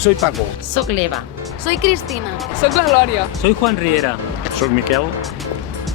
Soy Paco. Soc l'Eva. Soy Cristina. Soc la Glòria. Soy Juan Riera. Soy Miquel.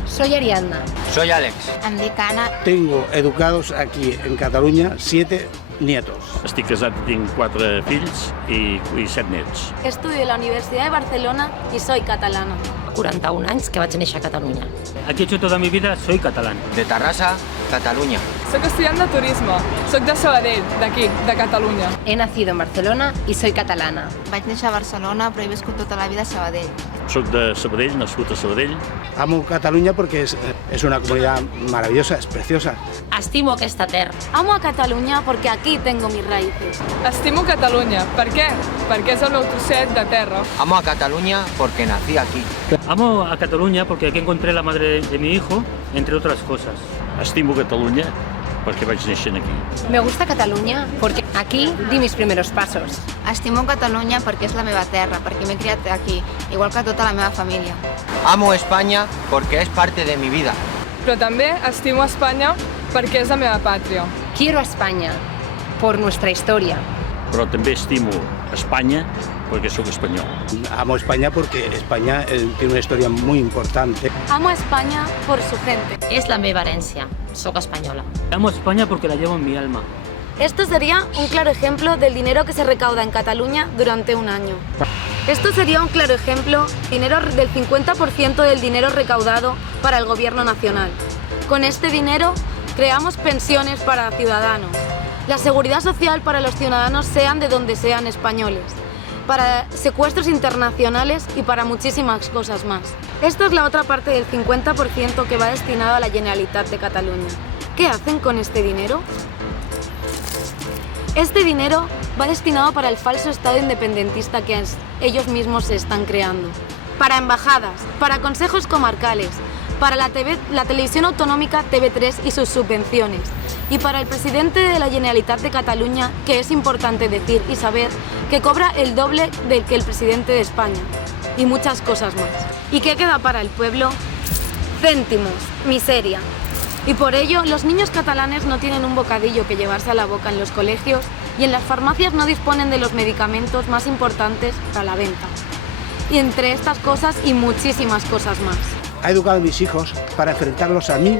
Soy Ariadna. Soy Alex. Em dic Anna. Tengo educados aquí en Cataluña 7 nietos. Estic casat, tinc 4 fills i 7 nets. Estudio en la Universidad de Barcelona y soy catalana. 41 anys que vaig néixer a Catalunya. Aquí he hecho toda mi vida, soy catalán. De Terrassa, Catalunya. Soc estudiant de turisme. Soc de Sabadell, d'aquí, de Catalunya. He nacido en Barcelona y soy catalana. Vaig néixer a Barcelona, però he viscut tota la vida a Sabadell. Soc de Sabadell, nascut a Sabadell. Amo Cataluña porque es una comunidad maravillosa, es preciosa. Estimo aquesta terra. Amo a Cataluña porque aquí tengo mis raíces. Estimo Catalunya. Per què? Perquè és el meu trosset de terra. Amo a Catalunya porque nací aquí. Amo a Cataluña porque aquí encontré la madre de mi hijo, entre otras cosas. Estimo Catalunya perquè vaig néixer aquí. Me gusta Catalunya porque aquí di mis primeros pasos. Estimo Catalunya perquè és la meva terra, perquè m'he criat aquí, igual que tota la meva família. Amo España porque es parte de mi vida. Però també estimo Espanya perquè és la meva pàtria. Quiero a España por nuestra historia. Però també estimo Espanya perquè sóc espanyol. Amo España porque España tiene una historia muy importante. Amo a España por su gente. És la meva herència. Soc espanyola. Amo a España porque la llevo en mi alma. Esto sería un claro ejemplo del dinero que se recauda en Cataluña durante un año. Esto sería un claro ejemplo del 50% del dinero recaudado para el gobierno nacional. Con este dinero creamos pensiones para ciudadanos, la seguridad social para los ciudadanos sean de donde sean españoles, para secuestros internacionales y para muchísimas cosas más. Esto es la otra parte del 50% que va destinado a la Generalitat de Cataluña. ¿Qué hacen con este dinero? Este dinero va destinado para el falso Estado independentista que ellos mismos se están creando, para embajadas, para consejos comarcales, para la televisión autonómica TV3 y sus subvenciones, y para el presidente de la Generalitat de Cataluña, que es importante decir y saber que cobra el doble del que el presidente de España, y muchas cosas más. ¿Y qué queda para el pueblo? Céntimos, miseria. Y por ello, los niños catalanes no tienen un bocadillo que llevarse a la boca en los colegios y en las farmacias no disponen de los medicamentos más importantes para la venta. Y entre estas cosas y muchísimas cosas más. Ha educado a mis hijos para enfrentarlos a mí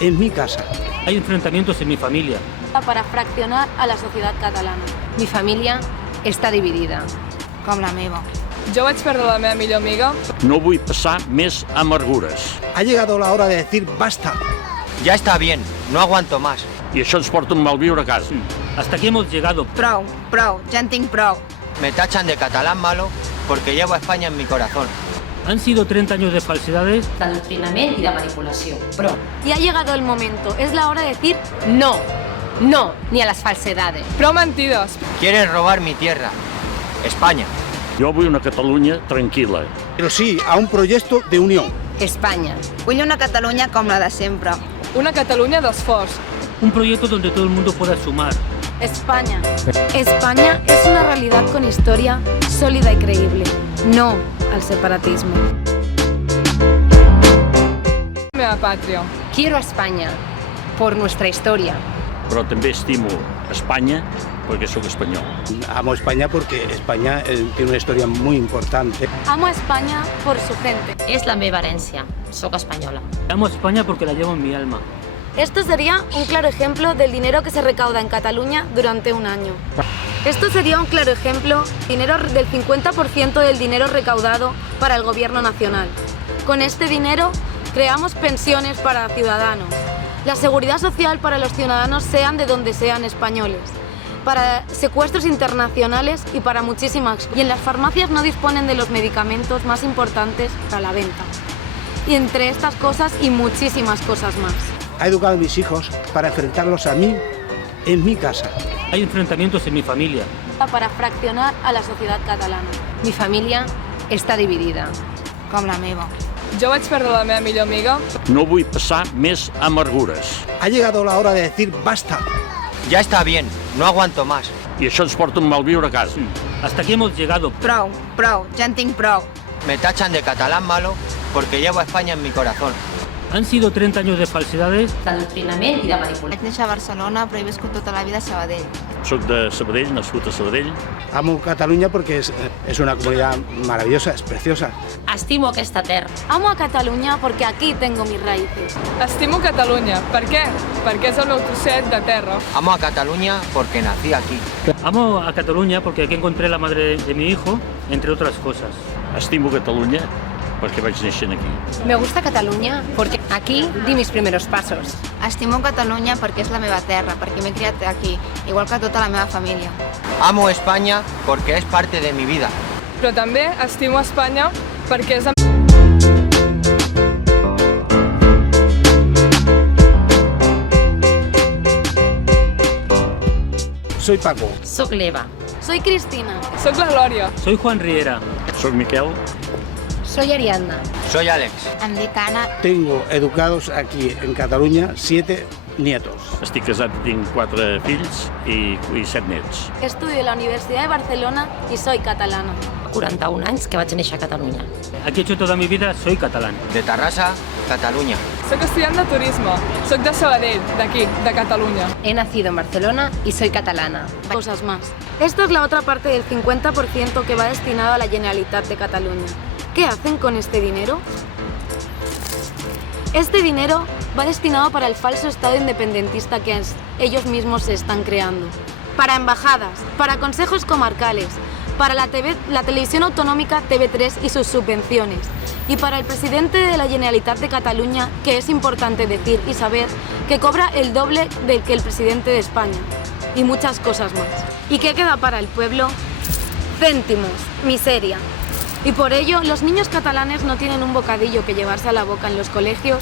en mi casa. Hay enfrentamientos en mi familia. Para fraccionar a la sociedad catalana. Mi família està dividida. Com la meva. Jo vaig perdre la meva millor amiga. No vull passar més amargures. Ha llegado la hora de decir basta. Ya está bien, no aguanto más. I això ens porta un malviure a casa. Hasta aquí hemos llegado. Prou, ja en tinc prou. Me tachan de catalán malo porque llevo a España en mi corazón. Han sido 30 años de falsedades. D'adoctrinament i de manipulació. Però Y ha llegado el momento, es la hora de decir no, no, ni a les falsedades. Prou mentides. Quieren robar mi tierra, España. Jo vull una Catalunya tranquil·la. Pero sí a un proyecto de unión. España. Vull una Catalunya com la de sempre. Una Catalunya d'esforç. Un proyecto donde todo el mundo pueda sumar. España. España es una realidad con historia sólida y creíble. No al separatismo. La meva pàtria. Quiero a España por nuestra historia. Però també estimo Espanya perquè sóc espanyol. Amo España porque España tiene una historia muy importante. Amo a España por su gente. És la meva herència. Soc espanyola. Amo a España porque la llevo en mi alma. Esto sería un claro ejemplo del dinero que se recauda en Cataluña durante un año. Esto sería un claro ejemplo del 50% del dinero recaudado para el gobierno nacional. Con este dinero creamos pensiones para ciudadanos, la seguridad social para los ciudadanos sean de donde sean españoles, para secuestros internacionales y para muchísimas. Y en las farmacias no disponen de los medicamentos más importantes para la venta. Y entre estas cosas y muchísimas cosas más. Ha educado a mis hijos para enfrentarlos a mí en mi casa. Hay enfrentamientos en mi familia. Para fraccionar a la sociedad catalana. Mi família està dividida. Com la meva. Jo vaig perdre la meva millor amiga. No vull passar més amargures. Ha llegado la hora de decir basta. Ya está bien, no aguanto más. I això ens porta un malviure a casa. Hasta aquí hemos llegado. Prou, ja en tinc prou. Me tachan de catalán malo porque llevo a España en mi corazón. Han sido 30 años de falsedades. D'adoctrinament i de manipulació. Vaig néixer a Barcelona, però he viscut tota la vida a Sabadell. Soc de Sabadell, nascut a Sabadell. Amo Cataluña porque es una comunidad maravillosa, es preciosa. Estimo aquesta terra. Amo a Cataluña porque aquí tengo mis raíces. Estimo Catalunya. Per què? Perquè és el meu trosset de terra. Amo a Cataluña porque nací aquí. Amo a Cataluña porque aquí encontré la madre de mi hijo, entre otras cosas. Estimo Catalunya perquè vaig néixer aquí. Me gusta Cataluña porque aquí di mis primeros pasos. Estimo Catalunya perquè és la meva terra, perquè m'he criat aquí, igual que tota la meva família. Amo España porque es parte de mi vida. Però també estimo Espanya perquè és Soy Paco. Soc l'Eva. Soy Cristina. Soc la Glòria. Soy Juan Riera. Soc Miquel. Soy Ariadna. Soy Alex. Em dic Anna. Tengo educados aquí en Cataluña 7 nietos. Estic casat, tinc 4 fills i 7 nets. Estudio en la Universidad de Barcelona y soy catalana. 41 anys que vaig néixer a Catalunya. Aquí he hecho toda mi vida, soy catalán. De Tarrasa, Cataluña. Soc estudiant de turisme. Soc de Sabadell, d'aquí, de Catalunya. He nacido en Barcelona y soy catalana. Cosas más. Esta es la otra parte del 50% que va destinado a la Generalitat de Cataluña. ¿Qué hacen con este dinero? Este dinero va destinado para el falso Estado independentista que ellos mismos se están creando. Para embajadas, para consejos comarcales, para la televisión autonómica TV3 y sus subvenciones, y para el presidente de la Generalitat de Cataluña, que es importante decir y saber que cobra el doble del que el presidente de España, y muchas cosas más. ¿Y qué queda para el pueblo? Céntimos, miseria. Y por ello, los niños catalanes no tienen un bocadillo que llevarse a la boca en los colegios